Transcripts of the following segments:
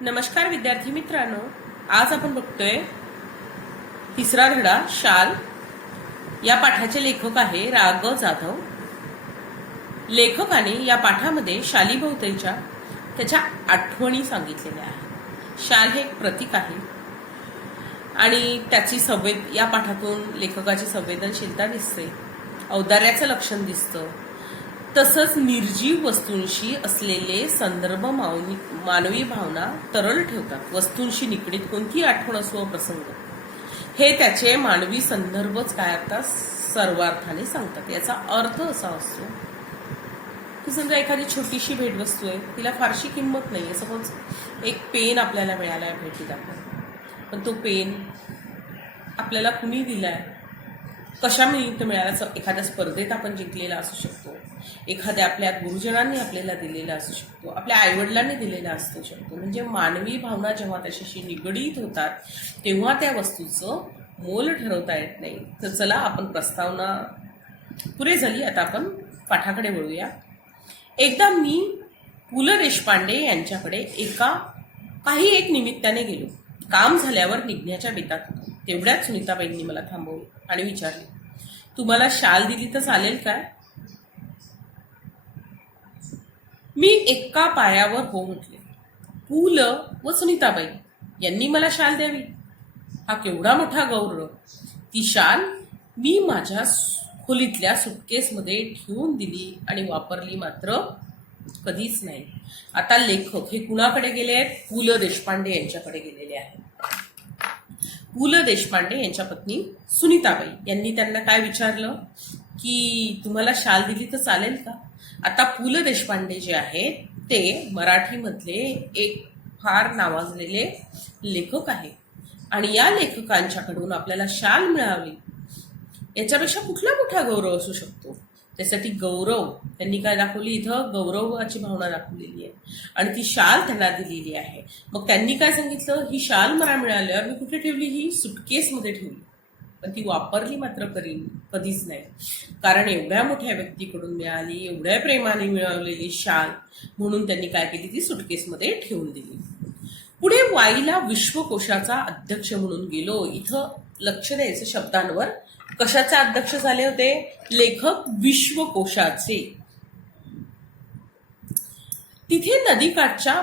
नमस्कार विद्यार्थी मित्रांनो, आज आपण बघतोय तिसरा धडा शाल. या पाठाचे लेखक आहे रा.ग. जाधव. लेखकाने या पाठामध्ये शालीभोवतीच्या त्याच्या आठवणी सांगितलेल्या आहेत. शाल हे एक प्रतीक आहे आणि त्याची या पाठातून लेखकाची संवेदनशीलता दिसते, औदार्याचं लक्षण दिसतं. तसंच निर्जीव वस्तूंशी असलेले संदर्भ मानवी भावना तरळ ठेवतात. वस्तूंशी निगडीत कोणती आठवण असो प्रसंग हे त्याचे मानवी संदर्भच काय आता सर्वार्थाने सांगतात. याचा अर्थ असा असतो की समजा एखादी छोटीशी भेटवस्तू आहे, तिला फारशी किंमत नाही. सपोज एक पेन आपल्याला मिळाला आहे भेटीत आपण, पण तो पेन आपल्याला कुणी दिलाय, कशा निमित्त मिळाला, एखाद्या स्पर्धेत आपण जिंकलेला असू शकतो, एखाद्या आपल्या गुरुजनांनी आपल्याला दिलेला असू शकतो, आपल्या आईवडिलांनी दिलेला असू शकतो. म्हणजे मानवी भावना जेव्हा त्याच्याशी निगडीत होतात तेव्हा त्या वस्तूचं मोल ठरवता येत नाही. तर चला, आपण प्रस्तावना पुरे झाली, आता आपण पाठाकडे वळूया. एकदा मी पु ल देशपांडे यांच्याकडे काही एक निमित्ताने गेलो. काम झाल्यावर निघण्याच्या बेतात होतो. तेवढ्यात सुनीताबाईंनी मला थांबवले आणि विचारले, तुम्हाला शाल दिली तर चालेल काय? मी एका पायावर हो म्हटले. पु ल व सुनीताबाई यांनी मला शाल द्यावी, हा केवढा मोठा गौरव. ती शाल मी माझ्या खोलीतल्या सुटकेसमध्ये ठेवून दिली आणि वापरली मात्र कधीच नाही. आता लेखक हे कुणाकडे गेले आहेत? पु ल देशपांडे यांच्याकडे गेलेले आहेत. पु ल देशपांडे यांच्या पत्नी सुनीताबाई यांनी त्यांना काय विचारलं की तुम्हाला शाल दिली तर चालेल का? आता पु ल देशपांडे जे आहेत ते मराठीमधले एक फार नावाजलेले लेखक आहेत आणि या लेखकांच्याकडून आपल्याला शाल मिळावी याच्यापेक्षा कुठला मोठा गौरव असू शकतो? त्यासाठी गौरव त्यांनी काय दाखवली, इथं गौरवाची भावना दाखवलेली आहे आणि ती शाल त्यांना दिलेली आहे. मग त्यांनी काय सांगितलं, ही शाल मला मिळाल्यावर मी कुठे ठेवली? ही सुटकेसमध्ये ठेवली, पण ती वापरली मात्र कधीच नाही. कारण एवढ्या मोठ्या व्यक्तीकडून मिळाली, एवढ्या प्रेमाने मिळवलेली शाल, म्हणून त्यांनी काय केली, ती सुटकेसमध्ये ठेवून दिली. पुढे वाईला विश्वकोशाचा अध्यक्ष म्हणून गेलो. इथं लक्ष द्यायचं शब्दांवर. कशाचे अध्यक्ष झाले होते? लेखक विश्वकोशाचे. तिथे नदीकाठच्या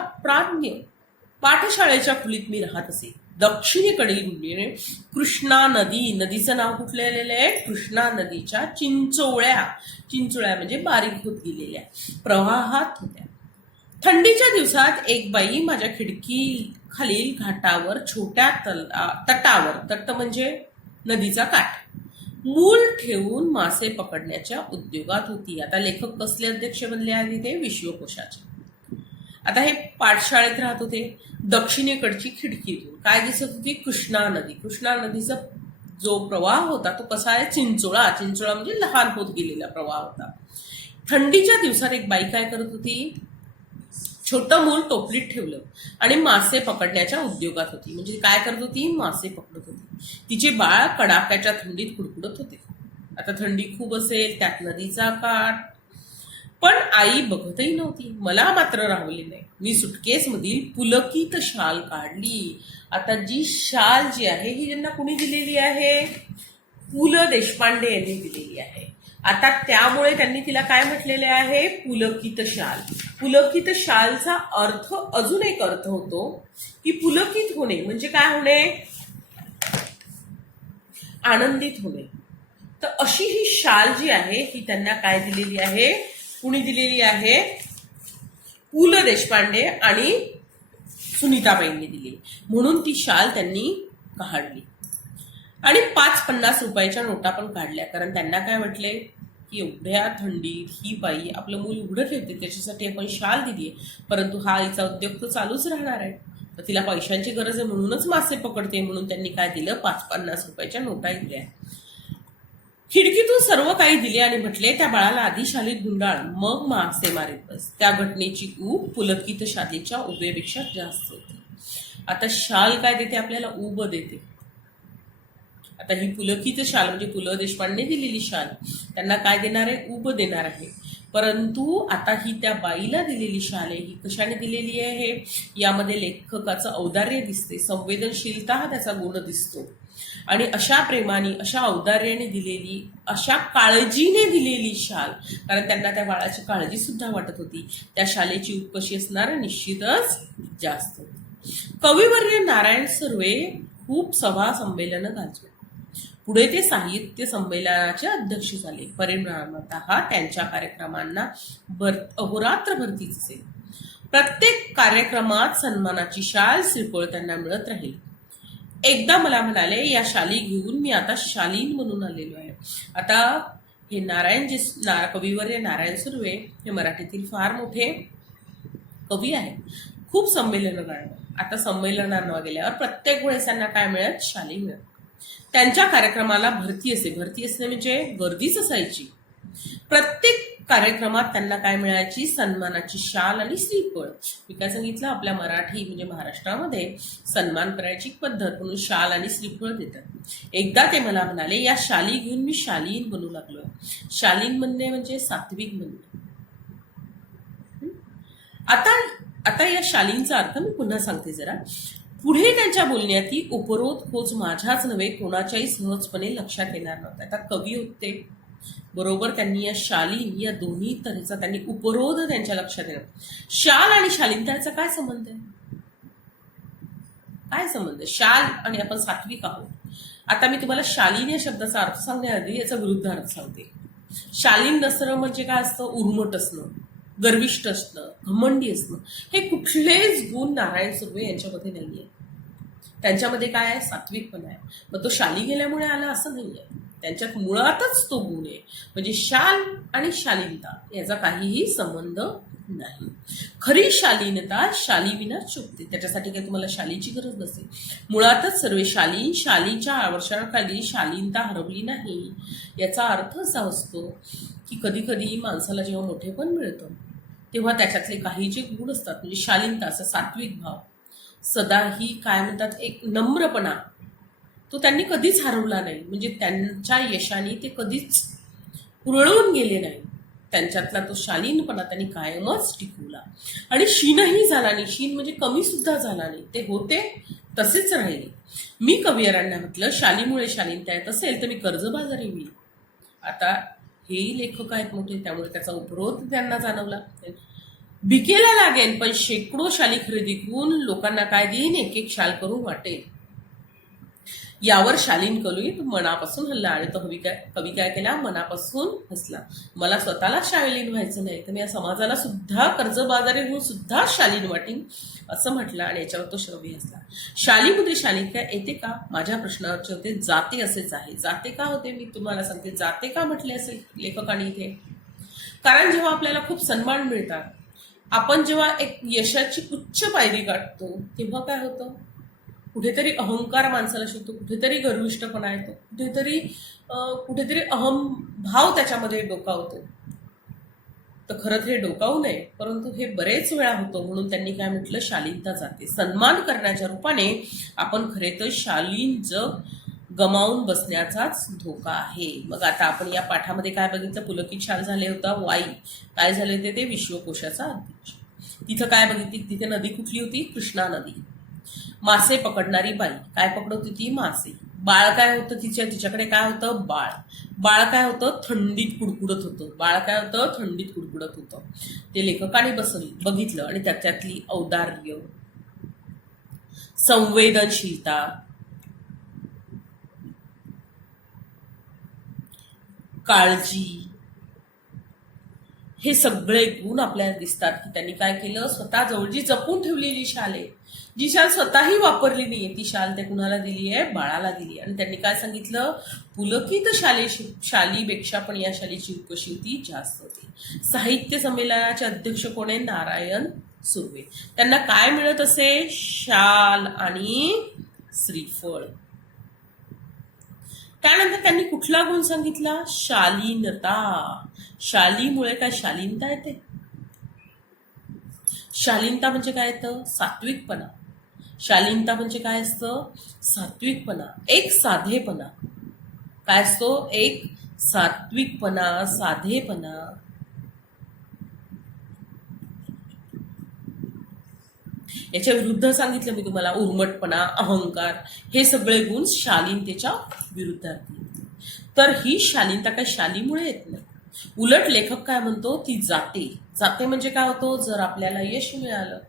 पाठशाळेच्या खोलीत मी राहत असे. दक्षिणेकडील कृष्णा नदीचं नाव कुठले आलेलं आहे? कृष्णा नदीच्या चिंचोळ्या म्हणजे बारीक होत गेलेल्या प्रवाहात होत्या. थंडीच्या दिवसात एक बाई माझ्या खिडकी खालील घाटावर छोट्या तट म्हणजे नदीचा काठ मूल ठेवून मासे पकडण्याच्या उद्योगात होती. आता लेखक कसले अध्यक्ष बनले आहेत? ते विश्वकोशाचे. आता हे पाठशाळेत राहत होते. दक्षिणेकडची खिडकीतून काय दिसत होती? कृष्णा नदीचा जो प्रवाह होता तो कसा आहे? चिंचोळा म्हणजे लहान होत गेलेला प्रवाह होता. थंडीच्या दिवसात एक बाई काय करत होती? छोटं मूल टोपलीत ठेवलं आणि मासे पकडण्याच्या उद्योगात होती. म्हणजे काय करत होती? मासे पकडत होती. तिचे बाळ कडाक्याच्या थंडीत कुडकुडत होते. आता थंडी खूप असेल, त्यात नदीचा काठ, पण आई बघतही नव्हती. मला मात्र राहवले नाही. मी सुटकेसमधील पुलकित शाल काढली. आता जी शाल जी आहे ही ज्यांना कुणी दिलेली आहे? पु ल देशपांडे यांनी दिलेली आहे. आता त्यामुळे त्यांनी तिला काय म्हटलेले आहे? पुलकित शाल. पुलकित शालचा अर्थ, अजून एक अर्थ होतो की पुलकित होणे म्हणजे काय होणे? आनंदित होणे. तर अशी ही शाल जी आहे ही त्यांना काय दिलेली आहे? कुणी दिलेली आहे? पु ल देशपांडे आणि सुनीताबाईंनी दिली. म्हणून ती शाल त्यांनी काढली आणि 5-50 रुपयाच्या नोटा पण काढल्या. कारण त्यांना काय म्हटले की एवढ्या थंडीत ही बाई आपलं मूल उघडं ठेवते, त्याच्यासाठी आपण शाल दिलीये, परंतु हा हिचा उद्योग तर चालूच राहणार आहे, तर तिला पैशांची गरज आहे म्हणूनच मासे पकडते. म्हणून त्यांनी काय दिलं? 5-50 रुपयाच्या नोटा दिल्या. खिडकीतून सर्व काही दिले आणि म्हटले, त्या बाळाला आधी शालीत गुंडाळ, मग मासे मारीत बस. त्या घटनेची ऊब पुलकित शालीच्या उभेपेक्षा जास्त होती. आता शाल काय देते आपल्याला? ऊब देते. आता ही पुलकित शाल म्हणजे पु ल देशपांडे दिलेली शाल त्यांना काय देणार आहे? ऊब देणार आहे. परंतु आता ही त्या बाईला दिलेली शाल आहे, ही कशाने दिलेली आहे? यामध्ये लेखकाचं औदार्य दिसते, संवेदनशीलता हा त्याचा गुण दिसतो. आणि अशा प्रेमाने, अशा औदार्याने दिलेली, अशा काळजीने दिलेली शाल, कारण त्यांना त्या बाळाची काळजी सुद्धा वाटत होती, त्या शालेची ऊब कशी असणार? निश्चितच जास्त होती. कविवर्य नारायण सुर्वे खूप सभा संमेलनं गाजवली. पुढे ते साहित्य संमेलनाचे अध्यक्ष झाले. परिणामतः त्यांच्या कार्यक्रमांना अहोरात्र भरतीच असेल. प्रत्येक कार्यक्रमात सन्मानाची शाल, श्रीफळ त्यांना मिळत राहील. एकदा मला म्हणाले, या शाली घेऊन मी आता शालीन म्हणून आलेलो आहे. आता हे कविवर्य नारायण सुर्वे हे मराठीतील फार मोठे कवी आहेत. खूप संमेलनं गाणं. आता संमेलनांना गेल्यावर प्रत्येक वेळेस त्यांना काय मिळत? शाली मिळत. त्यांच्या कार्यक्रमाला भरती असणे म्हणजे गर्दीच असायची. प्रत्येक कार्यक्रमात त्यांना काय मिळायची? सन्मानाची शाल आणि श्रीफळ. मी काय सांगितलं, आपल्या मराठी म्हणजे महाराष्ट्रामध्ये सन्मान करायची पद्धत म्हणून शाल आणि श्रीफळ देतात. एकदा ते मला म्हणाले, या शाली घेऊन मी शालीन बनू लागलोय. शालीन म्हणणे म्हणजे सात्विक म्हणणे. आता या शालींचा अर्थ मी पुन्हा सांगते जरा. पुढे त्यांच्या बोलण्यात उपरोध खोज माझ्याच नव्हे, कोणाच्याही सहजपणे लक्षात येणार नव्हता. आता कवी होते बरोबर, त्यांनी या शालीन या दोन्ही तऱ्हेचा त्यांनी उपरोध त्यांच्या लक्षात येणार. शाल आणि शालीन त्याचा काय संबंध आहे? काय संबंध आहे? शाल आणि आपण सात्विक आहोत. आता मी तुम्हाला शालीन या शब्दाचा अर्थ सांगण्याआधी याचा विरुद्ध अर्थ सांगते. शालीन नसणं म्हणजे काय असतं? उर्मट असणं, गर्विष्ठ असणं, घमंडी असणं. हे कुठलेच गुण नारायण सुर्वे यांच्यामध्ये नाहीये. त्यांच्यामध्ये काय आहे? सात्विकपणा आहे. मग तो शाली गेल्यामुळे आला असं नाहीये. त्यांच्यात मुळातच तो गुण आहे. म्हणजे शाल आणि शालीनता याचा काहीही संबंध नाही. खरी शालीनता शालीविना शोभते. त्याच्यासाठी काही तुम्हाला शालीची गरज नसेल. मुळातच सर्व शालीन. शालीच्या आवर्षणाखाली शालीनता हरवली नाही. याचा अर्थ असा असतो की कधी कधी माणसाला जेव्हा मोठेपण मिळतं तेव्हा त्याच्यातले काही जे गुण असतात, म्हणजे शालीनता, असा सात्विक भाव, सदाही काय म्हणतात, एक नम्रपणा, तो त्यांनी कधीच हरवला नाही. म्हणजे त्यांच्या यशाने ते कधीच उरळून गेले नाही. त्यांच्यातला तो शालीनपणा त्यांनी कायमच टिकवला. आणि शीनही झाला नाही. शीन म्हणजे कमी सुद्धा झाला नाही. ते होते तसेच राहिले. मी कवियरांना म्हटलं, शालीमुळे शालीनता येत असेल तर मी कर्जबाजारी होईल. आता हेही लेखक आहेत मोठे, त्यामुळे त्याचा उपरोध त्यांना जाणवला. भिकेला लागेल पण शेकडो शाली खरेदी करून लोकांना काय देईन? एक एक शाल करून वाटेल. यावर शालीन कवी मनापासून हसला. आणि तो कवी काय केला? मनापासून हसला. मला स्वतःला शालीन व्हायचं नाही, तर मी या समाजाला सुद्धा कर्जबाजारी होऊन सुद्धा शालीन वाटेन असं म्हटलं. आणि याच्यावर तो श्रवी हसला. शालीमध्ये शालीनता येते का? माझ्या प्रश्नाचे होते जाते असेच आहे. जाते का होते? मी तुम्हाला सांगते जाते का म्हटले असेल लेखकाने इथे. कारण जेव्हा आपल्याला खूप सन्मान मिळतात, आपण जेव्हा एक यशाची उच्च पायरी गाठतो, तेव्हा काय होतं? कुठेतरी अहंकार माणसाला शिकतो, कुठेतरी गर्विष्ठपणा येतो, कुठेतरी अहम भाव त्याच्यामध्ये डोकावतो. तर खरं हे डोकावू नये, परंतु हे बरेच वेळा होतं. म्हणून त्यांनी काय म्हटलं? शालीनता जाते. सन्मान करण्याच्या रूपाने आपण खरे तर शालीन जग गमावून बसण्याचाच धोका आहे. मग आता आपण या पाठामध्ये काय बघितलं? पुलकित शाल झाले होता वाई. काय झाले होते? ते विश्वकोशाचा अध्यक्ष. तिथं काय बघितली? तिथे नदी कुठली होती? कृष्णा नदी. मासे पकडणारी बाई. काय पकडत होती? मासे. बाळ काय होतं? तिच्याकडे काय होतं? बाळ. बाळ काय होतं? थंडीत कुडकुडत होतं. बाळ काय होतं? थंडीत कुडकुडत होतं. ते लेखकाने बघितलं आणि त्याच्यातली औदार्य, संवेदनशीलता, काळजी, हे सगळे गुण आपल्याला दिसतात. की त्यांनी काय केलं? स्वतः जवळ जी जपून ठेवलेली शाल आहे, जी शाल स्वतःही वापरली नाहीये, ती शाल ते कुणाला दिली आहे? बाळाला दिली. आणि त्यांनी काय सांगितलं? पुलकित शालीपेक्षा पण या शालीची कशी होती? जास्त होती. साहित्य संमेलनाचे अध्यक्ष कोण आहे? नारायण सुर्वे. त्यांना काय मिळत असे? शाल आणि श्रीफळ. त्यानंतर त्यांनी कुठला गुण सांगितला? शालीनता. शालीमुळे काय शालीनता येते? शालीनता म्हणजे काय येतं? सात्विकपणा. शालीनता म्हणजे काय असतं? सात्विकपणा, एक साधेपणा. काय असतो? एक सात्विकपणा, साधेपणा. याच्या विरुद्ध सांगितलं मी तुम्हाला, उर्मटपणा, अहंकार, हे सगळे गुण शालीनतेच्या विरुद्धार्थी. तर ही शालीनता काय शालीमुळे येत नाही. उलट लेखक काय म्हणतो, ती जाते. जाते म्हणजे काय होतो, जर आपल्याला यश मिळालं,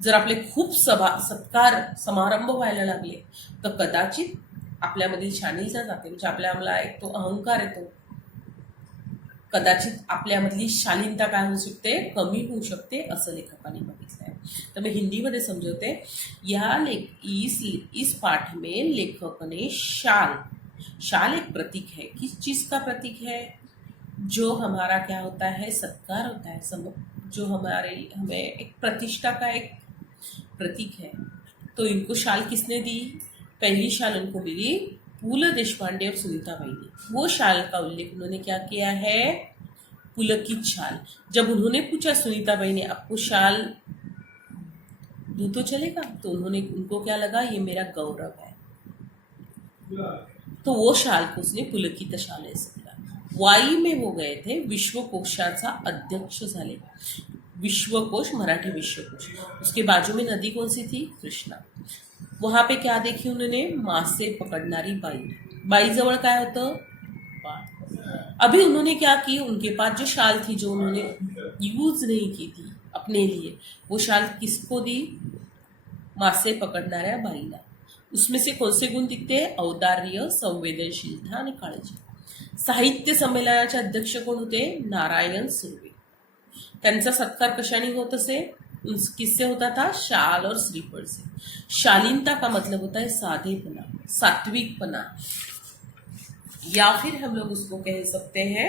जर आपले खूप सत्कार समारंभ व्हायला लागले, तर कदाचित आपल्यामधील शालीनता जाते. म्हणजे आपल्याला एक तो अहंकार येतो, कदाचित आपल्यामधली शालीनता काय होऊ शकते, कमी होऊ शकते, असं लेखकाने बघितलंय. तर मैं हिंदी में समझौते, इस पाठ में लेखक ने शाल एक प्रतीक है. किस चीज का प्रतीक है? जो हमारा क्या होता है, सत्कार होता है, जो हमें एक प्रतिष्ठा का एक प्रतीक है. तो इनको शाल किसने दी? पहली शाल उनको मिली पुल देशपांडे और सुनीताबाई ने. वो शाल का उल्लेख उन्होंने क्या किया है, पुलकित शाल. जब उन्होंने पूछा सुनीताबाई ने, आपको शाल दूं तो चलेगा, तो उनको क्या लगा, ये मेरा गौरव है, तो वो शाल को उसने पुलकित शाल ऐसे दिला. वाई में वो गए थे, विश्वकोशाचा अध्यक्ष झाले. विश्वकोश, मराठी विश्वकोश. उसके बाजू में नदी कौन सी थी, कृष्णा. वहां पे क्या देखी उन्होंने, मासे पकड़नारी बाई. बाई जवळ काय होतं, बाळ. अभी उन्होंने क्या की, उनके पास जो शाल थी, जो उन्होंने यूज नहीं की थी अपने लिए, वो शाल किसको दी, मासे पकडणाऱ्या बाईला. उसमें से कौन से गुण दिखते, औदार्य, संवेदनशीलता आणि काळजी. साहित्य संमेलनाचे अध्यक्ष कोण होते, नारायण सुर्वे. त्यांचा सत्कार कशाने होत असे, किससे होता था, शाल और श्रीफल से. शालीनता का मतलब होता है साधेपना, सात्विकपना, या फिर हम लोग उसको कह सकते हैं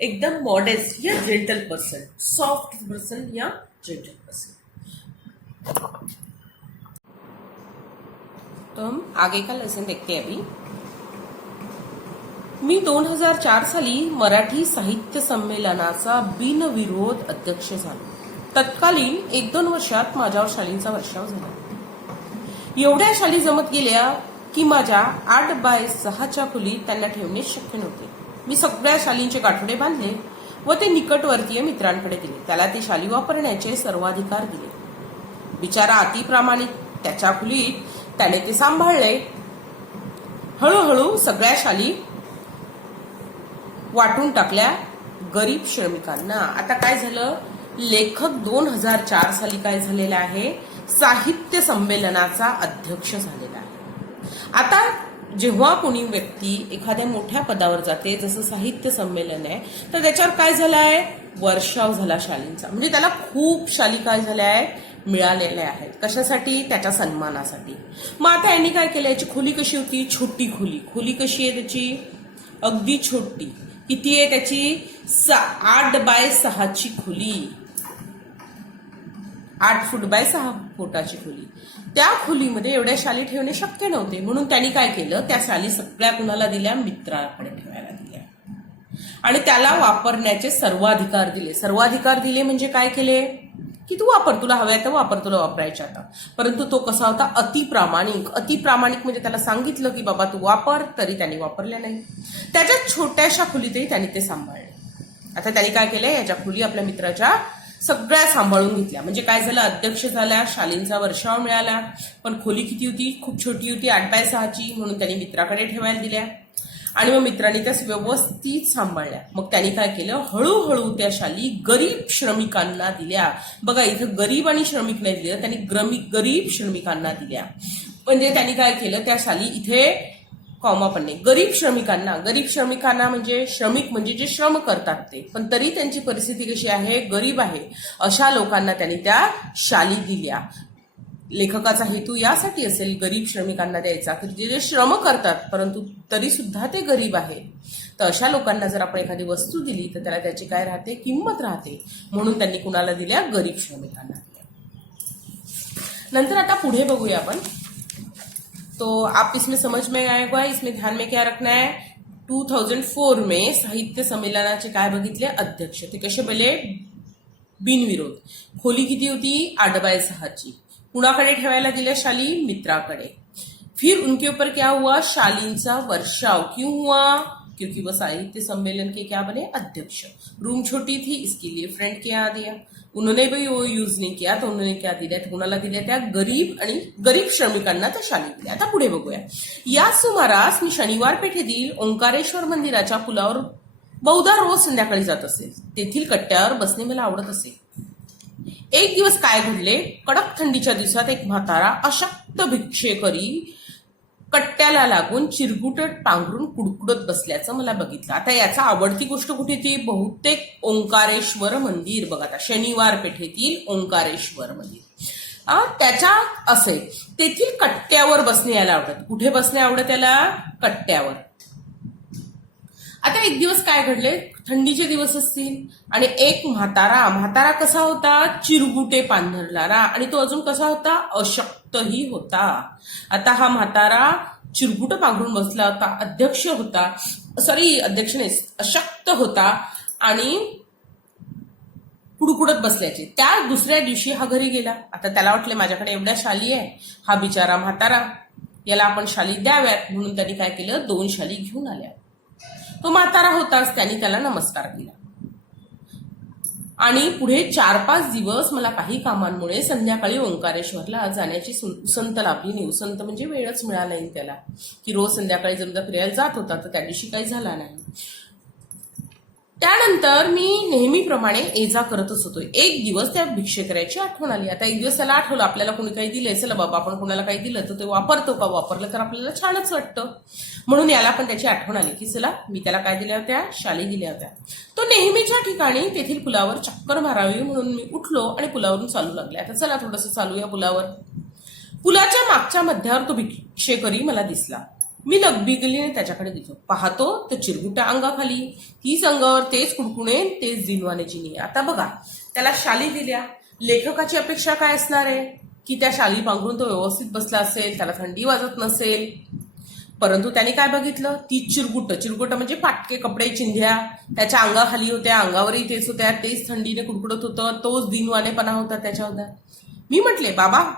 एकदम मॉडेस्ट या जेंटल पर्सन, सॉफ्ट पर्सन या जेंटल पर्सन. तो हम आगे का लेसन देखते हैं. अभी मी 2004 साली मराठी साहित्य संमेलनाचा बिनविरोध अध्यक्ष झालो. तत्कालीन 1-2 वर्षात माझ्यावर शालींचा वर्षाव झाला. एवढ्या शाली जमत गेल्या की माझ्या 8x6च्या खोलीत त्यांना ठेवणे शक्य नव्हते. मी सगळ्या शालींचे गाठोडे बांधले व ते निकटवर्तीय मित्रांकडे दिले. त्याला ते शाली वापरण्याचे सर्वाधिकार दिले. बिचारा अतिप्रामाणिक, त्याच्या खोलीत त्याने ते सांभाळले. हळूहळू सगळ्या शाली वाटून टाकल्या गरीब श्रमिकांना. आता काय झालं, लेखक 2004 साली काय झालेला आहे, साहित्य संमेलनाचा अध्यक्ष झालेला आहे. आता जेव्हा कोणी व्यक्ती एखाद्या मोठ्या पदावर जाते, जसं साहित्य संमेलन आहे, तर त्याच्यावर काय झालं आहे, वर्षाव झाला शालींचा. म्हणजे त्याला खूप शाली काय झाल्या आहेत, मिळालेल्या आहेत. कशासाठी, त्याच्या सन्मानासाठी. मग आता यांनी काय केलं, याची खोली कशी होती, छोटी खोली. खोली कशी आहे त्याची, अगदी छोटी. किती आहे त्याची, 8x6ची खोली, 8 फूट बाय 6 फुटाची खोली. त्या खोलीमध्ये एवढ्या शाली ठेवणे शक्य नव्हते. म्हणून त्यांनी काय केलं, त्या शाली सगळ्या कुणाला दिल्या, मित्राकडे ठेवायला दिल्या आणि त्याला वापरण्याचे सर्वाधिकार दिले. सर्वाधिकार दिले म्हणजे काय केले, की तू वापर, तुला हव्या तर वापर, तुला वापरायच्या आता. परंतु तो कसा होता, अतिप्रामाणिक. अतिप्रामाणिक म्हणजे त्याला सांगितलं की बाबा तू वापर, तरी त्यांनी वापरल्या नाही. त्याच्या छोट्याशा खोलीतही त्यांनी ते सांभाळले. आता त्यांनी काय केलं, याच्या खोली आपल्या मित्राच्या सगळ्या सांभाळून घेतल्या. म्हणजे काय झालं, अध्यक्ष झाल्या, शालींचा वर्षाव मिळाला. पण खोली किती होती, खूप छोटी होती, 8x6ची. म्हणून त्यांनी मित्राकडे ठेवायला दिल्या आणि मग मित्रांनी त्या व्यवस्थित सांभाळल्या. मग त्यांनी काय केलं, हळूहळू त्या शाली गरीब श्रमिकांना दिल्या. बघा, इथं गरीब आणि श्रमिक नाही दिलं, त्यांनी गरीब श्रमिकांना दिल्या. म्हणजे त्यांनी काय केलं, त्या शाली, इथे कॉमा पण नाही, गरीब श्रमिकांना म्हणजे श्रमिक म्हणजे जे श्रम करतात ते, पण तरी त्यांची परिस्थिती कशी आहे, गरीब आहे, अशा लोकांना त्यांनी त्या शाली दिल्या. लेखकाचा हेतू यासाठी असेल गरीब श्रमिकांना द्यायचा, की जे श्रम करतात परंतु तरी सुद्धा ते गरीब आहे. तर अशा लोकांना जर आपण एखादी वस्तू दिली तर त्याला त्याची काय राहते, किंमत राहते. म्हणून त्यांनी कुणाला दिल्या, गरीब श्रमिकांना दिल्या. नंतर आता पुढे बघूया आपण. तो आप इसमें समझ में आएगा, इसमें ध्यान में क्या रखना है, 2004 में साहित्य संमेलनाचे काय बघितले, अध्यक्ष. ते कसे बोले, बिनविरोध. खोली किती होती, 8x6ची. कुणाकडे ठेवायला दिल्या शाली, मित्राकडे. फिर उनके ऊपर क्या हुआ, शालींचा वर्षाव. क्यों हुआ, क्योंकि वह साहित्य सम्मेलन के क्या बने, अध्यक्ष। रूम छोटी थी, इसके लिए फ्रेंड के यहाँ दिया। उन्होंने भी वो यूज नाही किया, तो उन्होंने क्या दिल्या, कुणाला दिल्या, त्या गरीब श्रमिकांना त्या शाली दिल्या। आता पुढे बघूया। या सुमारास मी शनिवार पेठेतील ओंकारेश्वर मंदिराच्या पुलावर बहुधा रोज संध्याकाळी जात असेल। तेथील कट्ट्यावर बसणे मला आवडत असे। एक दिवस काय घडले, कडक थंडीच्या दिवसात एक म्हातारा अशक्त भिक्षेकरी कट्ट्याला लागून चिरगुटत पांघरून कुडकुडत बसल्याचं मला बघितलं। आता याचा आवडती गोष्ट कुठे ती, बहुतेक ओंकारेश्वर मंदिर। बघा आता शनिवार पेठेतील ओंकारेश्वर मंदिर त्याच्या असे तेथील कट्ट्यावर बसणे याला आवडत। कुठे बसणे आवडत त्याला, कट्ट्यावर। आता एक दिवस काय घडले, थंडीचे दिवस असतील आणि एक म्हातारा कसा होता, चिरगुटे पांघरणारा, आणि तो अजून कसा होता, अशक्तही होता। आता हा म्हातारा चिरगुट पांघरून बसला होता, अध्यक्ष नाही, अशक्त होता आणि कुडकुडत बसल्याचे। त्या दुसऱ्या दिवशी हा घरी गेला। आता त्याला वाटले माझ्याकडे एवढ्या शाली आहे, हा बिचारा म्हातारा, याला आपण शाली द्याव्यात, म्हणून त्यांनी काय केलं, 2 शाली घेऊन आल्या। तो म्हातारा होताच, त्यांनी त्याला नमस्कार केला। आणि पुढे 4-5 दिवस मला काही कामांमुळे संध्याकाळी ओंकारेश्वरला जाण्याची उसंत लाभली नाही। उसंत म्हणजे वेळच मिळाला नाही त्याला, की रोज संध्याकाळी जमदा फिरायला जात होता, तर त्या दिवशी काही झाला नाही। त्यानंतर मी नेहमीप्रमाणे ये-जा करतच होतो। एक दिवस त्या भिक्षेकऱ्याची आठवण आली। आता एक दिवस त्याला आठवलं, आपल्याला कोणी काही दिलंय, चला बाबा आपण कोणाला काही दिलं तर ते वापरतो का, वापरलं तर आपल्याला छानच वाटतं, म्हणून याला पण त्याची आठवण आली की चला मी त्याला काय दिल्या होत्या, शाली दिल्या होत्या। तो नेहमीच्या ठिकाणी तेथील पुलावर चक्कर मारावी म्हणून मी उठलो आणि पुलावरून चालू लागले। आता चला थोडंसं चालूया पुलावर। पुलाच्या मागच्या मध्यावर तो भिक्षेकरी मला दिसला। मी लगबिगलीने त्याच्याकडे गेलो, पाहतो तो चिरगुट्या अंगाखाली, तीच अंगावर, तेच कुडकुणे, तेच दिनवाने जिनी। आता बघा, त्याला शाली दिल्या, लेखकाची अपेक्षा काय असणार आहे, की त्या शाली पांघरून तो व्यवस्थित बसला असेल, त्याला थंडी वाजत नसेल, परंतु त्याने काय बघितलं, ती चिरगुट म्हणजे फाटके कपडे, चिंध्या त्याच्या अंगाखाली होत्या, अंगावरही तेच होत्या, तेच थंडीने कुडकुडत होतं, तोच दिनवानेपणा होता त्याच्यावर। मी म्हटले, बाबा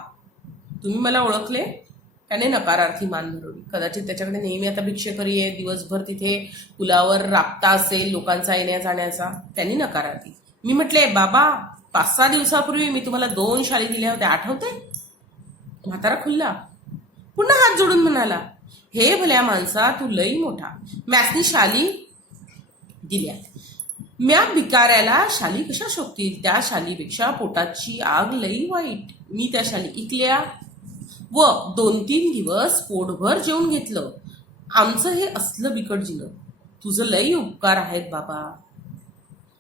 तुम्ही मला ओळखले? त्याने नकारार्थी मान भरवली। कदाचित त्याच्याकडे नेहमी आता भिक्षेकरी आहे, दिवसभर तिथे पुलावर राबता असेल लोकांचा येण्या जाण्याचा, त्यांनी नकारार्थी। मी म्हटले, बाबा 5-6 दिवसापूर्वी मी तुम्हाला 2 शाली दिल्या होत्या, आठवते? म्हातारा खुल्ला, पुन्हा हात जोडून म्हणाला, हे भल्या माणसा, तू लई मोठा, मॅसनी शाली दिल्या। म्या भिकाऱ्याला शाली कशा शोभतील, त्या शालीपेक्षा पोटाची आग लई वाईट। मी त्या शाली इकल्या व 2-3 दिवस पोटभर जेवून घेतलं। आमचं हे असलं बिकट जीवन, तुझं लई उपकार आहेत बाबा।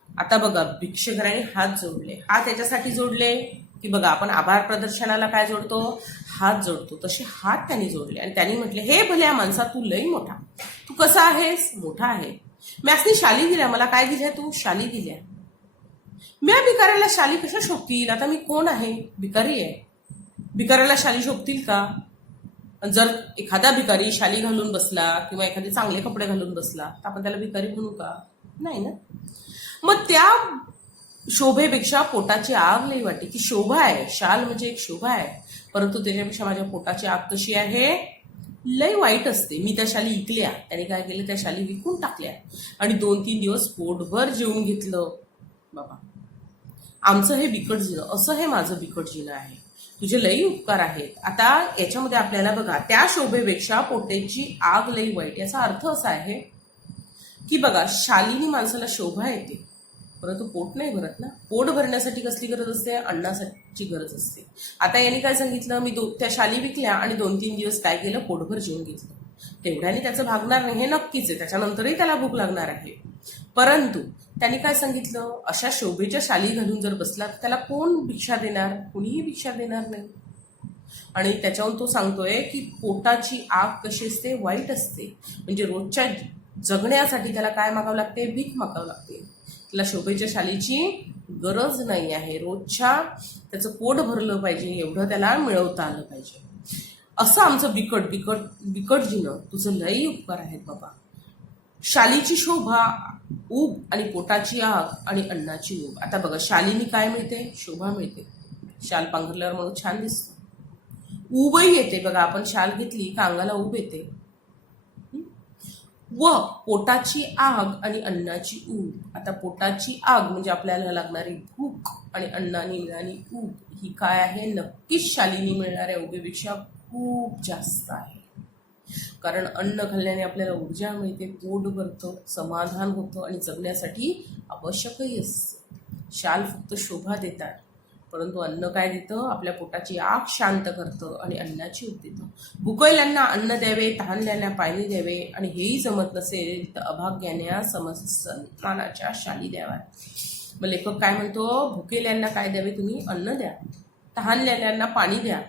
आता बघा, भिक्षेकराने हात जोडले। हात त्याच्यासाठी जोडले की बघा आपण आभार प्रदर्शनाला काय जोडतो, हात जोडतो, तसे हात त्यांनी जोडले आणि त्यांनी म्हटले, हे भल्या माणसा, तू लई मोठा, तू कसा आहेस, मोठा आहे। मॅसनी शाली दिल्या, मला काय दिल्या तू, शाली दिल्या। म्या भिकाऱ्याला शाली कशा शोभतील, आता मी कोण आहे, भिकारी आहे, भिकाऱ्याला शाली शोभतील का? जर एखादा भिकारी शाली घालून बसला किंवा एखादे चांगले कपडे घालून बसला तर आपण त्याला भिकारी म्हणू का? नाही ना। मग त्या शोभेपेक्षा पोटाची आग लई वाटते, की शोभा आहे, शाल म्हणजे एक शोभा आहे, परंतु त्याच्यापेक्षा माझ्या पोटाची आग कशी आहे, लई वाईट असते। मी त्या शाली विकल्या, त्याने काय केलं, त्या शाली विकून टाकल्या आणि 2-3 दिवस पोटभर जेवून घेतलं। बाबा आमचं हे बिकट जीवन, असं हे माझं बिकट जीवन आहे, तुझे लई उपकार आहेत। आता याच्यामध्ये आपल्याला बघा, त्या शोभेपेक्षा पोटाची आग लई वाईट, याचा अर्थ असा आहे की बघा, शालीनी माणसाला शोभा येते परंतु पोट नाही भरत ना। पोट भरण्यासाठी कसली गरज असते, अन्नाची गरज असते। आता यांनी काय सांगितलं, मी त्या शाली विकल्या आणि 2-3 दिवस काय केलं, पोटभर जेवून घेतलं। तेवढ्याने त्याचं भागणार नाही हे नक्कीच आहे, त्याच्यानंतरही त्याला भूक लागणार आहे, परंतु त्यांनी काय सांगितलं, अशा शोभेच्या शाली घालून जर बसला तर त्याला कोण भिक्षा देणार, कुणीही भिक्षा देणार नाही। आणि त्याच्यावरून तो सांगतोय की पोटाची आग कशी असते, वाईट असते, म्हणजे रोजच्या जगण्यासाठी त्याला काय मागावं लागते, भीक मागावं लागते। त्याला शोभेच्या शालीची गरज नाही आहे, रोजच्या त्याचं पोट भरलं पाहिजे एवढं त्याला मिळवता आलं पाहिजे। असं आमचं बिकट जीवन, तुझं लई उपकार आहेत बाबा। शालीची शोभा ऊब आणि पोटाची आग आणि अन्नाची ऊब। आता बघा, शालीनी काय मिळते, शोभा मिळते, शाल पांघरल्यावर म्हणून छान दिसतो, ऊबही येते। बघा आपण शाल घेतली का अंगाला ऊब येते। व पोटाची आग आणि अन्नाची ऊब. आता पोटाची आग म्हणजे आपल्याला लागणारी भूक आणि अन्नाने मिळणारी ऊब ही काय आहे, नक्कीच शालीनी मिळणाऱ्या उभेपेक्षा खूप जास्त आहे. कारण अन्न खाल्ल्याने आपल्याला ऊर्जा मिळते, पोट भरतं, समाधान होतं आणि जगण्यासाठी आवश्यकही असतं. शाल फक्त शोभा देतात, परंतु अन्न काय देतं, आपल्या पोटाची आग शांत करतं आणि अन्नाची ऊब देतं. भुकेल्यांना अन्न द्यावे, तहानलेल्यांना पाणी द्यावे आणि हेही जमत नसेल तर अभाग्याने सन्मानाच्या शाली द्याव्या. मग लेखक काय म्हणतो, भुकेल्यांना काय द्यावे, तुम्ही अन्न द्या, तहानलेल्यांना पाणी द्या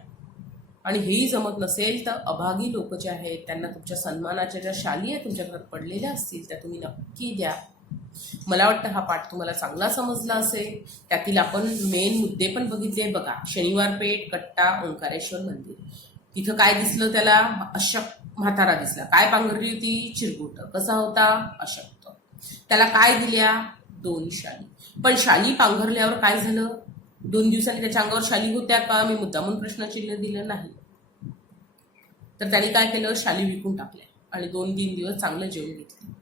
आणि हेही जमत नसेल तर अभागी लोक जे आहेत त्यांना तुमच्या सन्मानाच्या ज्या शाली आहेत तुमच्या घरात पडलेल्या असतील त्या तुम्ही नक्की द्या. मला वाटतं हा पाठ तुम्हाला चांगला समजला असेल. त्यातील आपण मेन मुद्दे पण बघितले बघा. शनिवार पेठ, कट्टा, ओंकारेश्वर मंदिर. तिथं काय दिसलं त्याला, अशक्त म्हातारा दिसला. काय पांघरली होती, चिरगुट. कसा होता, अशक्त. त्याला काय दिल्या, 2 शाली. पण शाली पांघरल्यावर काय झालं, 2 दिवसांनी त्याच्या अंगावर शाली होत्या का, मी मुद्दामून प्रश्नचिन्ह दिलं नाही. तर त्याने काय केलं, शाली विकून टाकल्या आणि 2-3 दिवस चांगलं जेवण घेतलं.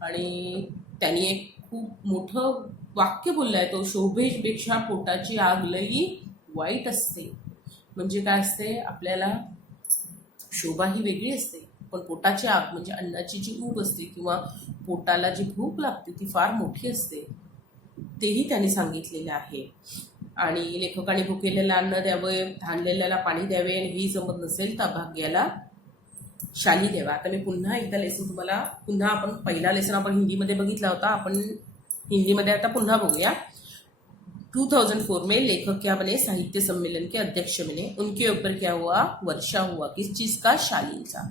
आणि त्यांनी एक खूप मोठं वाक्य बोललंय, तो शोभेपेक्षा पोटाची आग लई वाईट असते. म्हणजे काय असते, आपल्याला शोभा ही वेगळी असते, पण पोटाची आग म्हणजे अन्नाची जी ऊब असते किंवा पोटाला जी भूक लागते ती फार मोठी असते, तेही त्यांनी सांगितलेलं आहे. आणि लेखकाने भुकेलेला अन्न द्यावे, तहानलेल्याला पाणी द्यावे आणि ही जमत नसेल तर अभाग्याला शाली द्यावा. आता मी पुन्हा एकदा लेसन तुम्हाला, पुन्हा आपण पहिला लेसन आपण हिंदीमध्ये बघितला होता, आपण हिंदीमध्ये आता पुन्हा बघूया. 2004 में लेखक क्या बने, साहित्य सम्मेलन के अध्यक्ष बने. उनके ऊपर क्या हुआ, वर्षा हुआ, किस चीज का, शालीचा.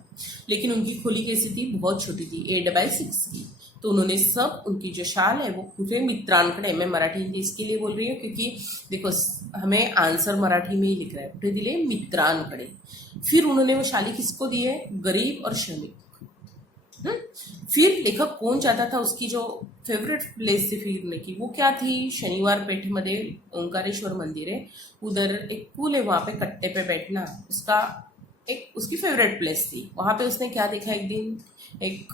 लेकिन उनकी खोली कैसी थी, बहुत छोटी थी, 8x6 की. तो उन्होंने सब उनकी जो शाल है वो पूरे मित्रांकडे, मैं मराठी हिंदी इसके लिए बोल रही हूँ क्योंकि देखो हमें आंसर मराठी में ही लिख रहा है, कुठे दिले, मित्रांकडे. फिर उन्होंने वो शाली किसको दी है, गरीब और श्रमिक. फिर लेखक कौन चाहता था, उसकी जो फेवरेट प्लेस थी फिरने की वो क्या थी, शनिवार पेठ में ओंकारेश्वर मंदिर है, उधर एक पुल है, वहां पे कट्टे पे बैठना उसका एक उसकी फेवरेट प्लेस थी. वहां पे उसने क्या देखा, एक दिन एक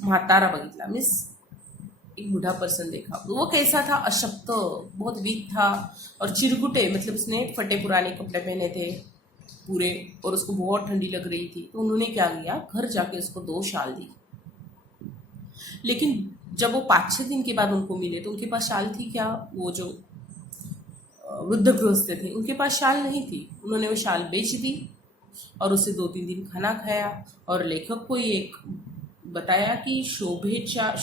म्हातारा बघितला, मीन्स एक बूढ़ा पर्सन देखा. वो कैसा था, अशक्त, बहुत वीक था और चिरकुटे, मतलब उसने फटे पुराने कपड़े पहने थे पूरे और उसको बहुत ठंडी लग रही थी. तो उन्होंने क्या किया, घर जाके उसको 2 शाल दी. लेकिन जब वो 5-6 दिन के बाद उनको मिले तो उनके पास शाल थी क्या, वो जो वृद्ध गृहस्थ थे उनके पास शाल नहीं थी. उन्होंने वो शाल बेच दी और उससे 2-3 दिन खाना खाया. और लेखक को एक बताया कि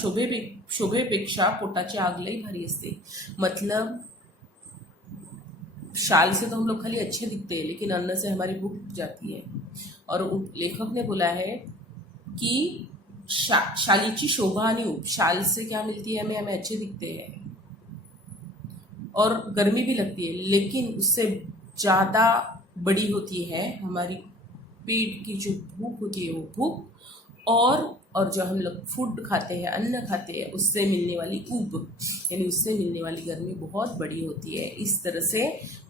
शोभेपेक्षा पोटाची आग लई भारी असते. मतलब शाल से तो हम लोग खाली अच्छे दिखते हैं, लेकिन अन्न से हमारी भूख जाती है. और लेखक ने बोला है कि शालीची शोभा आणि ऊब, शाल से क्या मिलती है, हमें अच्छे दिखते हैं और गर्मी भी लगती है, लेकिन उससे ज़्यादा बड़ी होती है हमारी पेट की जो भूख होती है, वो भूख और जो हम लोग फूड खाते हैं, अन्न खाते हैं, उससे मिलने वाली ऊब यानी उससे मिलने वाली गर्मी बहुत बड़ी होती है. इस तरह से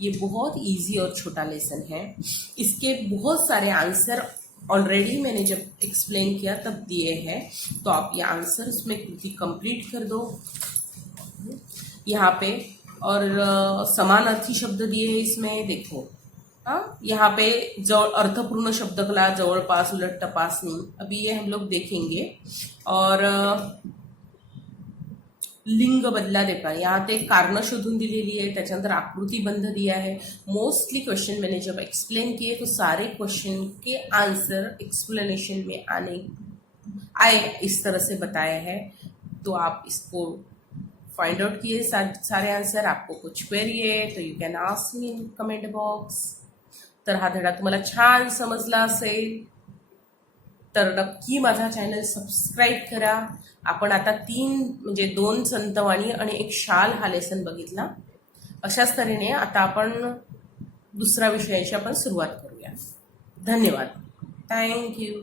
ये बहुत इजी और छोटा लेसन है. इसके बहुत सारे आंसर ऑलरेडी मैंने जब एक्सप्लेन किया तब दिए हैं, तो आप ये आंसर उसमें कृति कंप्लीट कर दो यहाँ पे. और समानार्थी शब्द दिए हैं इसमें, देखो यहाँ पे अर्थपूर्ण शब्दकला, जवळपास, उलट, तपासनी, अभी ये हम लोग देखेंगे. और लिंग बदला देखा, यहाँ ते कारण शोधून दिलेली आहे, त्याच्यानंतर आकृतिबंध दिया है. मोस्टली क्वेश्चन मैंने जब एक्सप्लेन किए तो सारे क्वेश्चन के आंसर एक्सप्लेनेशन में आए इस तरह से बताया है. तो आप इसको फाइंड आउट किए सारे आंसर. आपको कुछ क्वेरी है तो you can ask me in comment box. तर हा धडा तुम्हाला छान समजला असेल तर नक्की माझा चॅनल सबस्क्राईब करा. आपण आता 2 संतवाणी आणि 1 शाल हा लेसन बघितला. अशाच तऱ्हेने आता आपण दुसऱ्या विषयाची आपण सुरुवात करूया. धन्यवाद. थँक्यू.